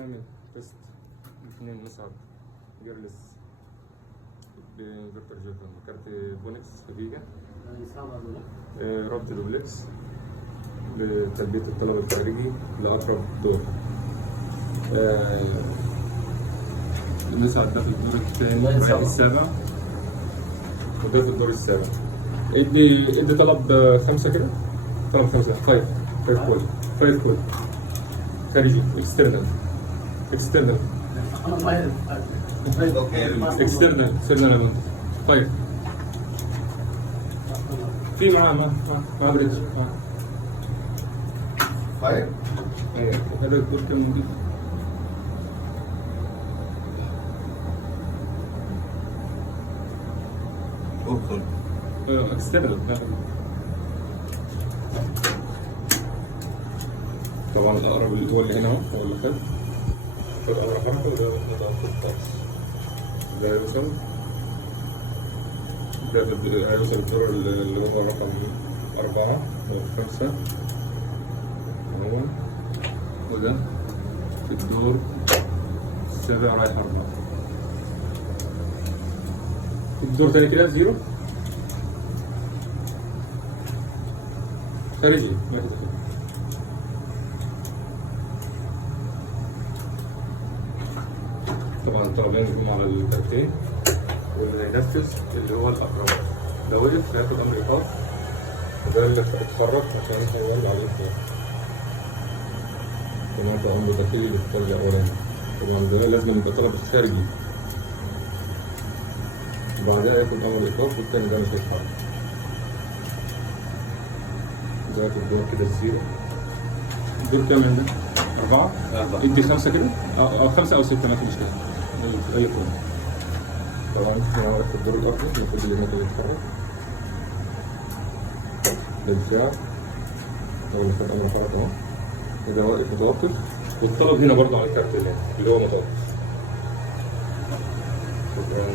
هنعمل تيست 2 مصعد جيرلس بانفرتر جيرلس كارت فونكس خفيفة ربط دوبلكس لتلبية الطلب الخارجي لأقرب دور. نصعد ده في الدور الثاني رايح السابع وده في الدور السابع. ادي طلب 5 كده، طلب 5 5 كول 5 كول خارجي اكسترنال اكسترنال اكسترنال سيرنا لمنت 5 في معاه بريدج 5 ايوه هذا الكل كان موجود. ادخل اكسترنال طبعا الاقرب اللي هو اللي هنا هو اللي خد اقرب حركه وده متوسط ده يوصل ده هيوصل الدور اللي هو رقم 4 أو 5 اهو وده في الدور السابع رايح 4 الدور تاني كده 0 خارجي ما يدخل. طبعا الطلبين يقوموا على الكارتين واللي هينفذ اللي هو الأقرب ده وقف هياخد أمر إيقاف وده اللي اتحرك عشان هيولع عليه فوق. طبعا ده أمر داخلي للطلب الأولاني. طبعا ده لازم يبقى طلب خارجي وبعدها ياخد أمر إيقاف والتاني ده مش هيتحرك. ده في الدور كده الزيرو. الدور كام عندك؟ 4 ادي 5 كده أو 5 أو 6 ما في مشكلة أي كون. طبعا احنا واقف في الدور الأرضي المفروض اللي هنا يتحرك بالفعل هو اللي خد أمر حركة أهو كده واقف متوقف والطلب هنا برضه على الكارت اللي هو متوقف. شكرا.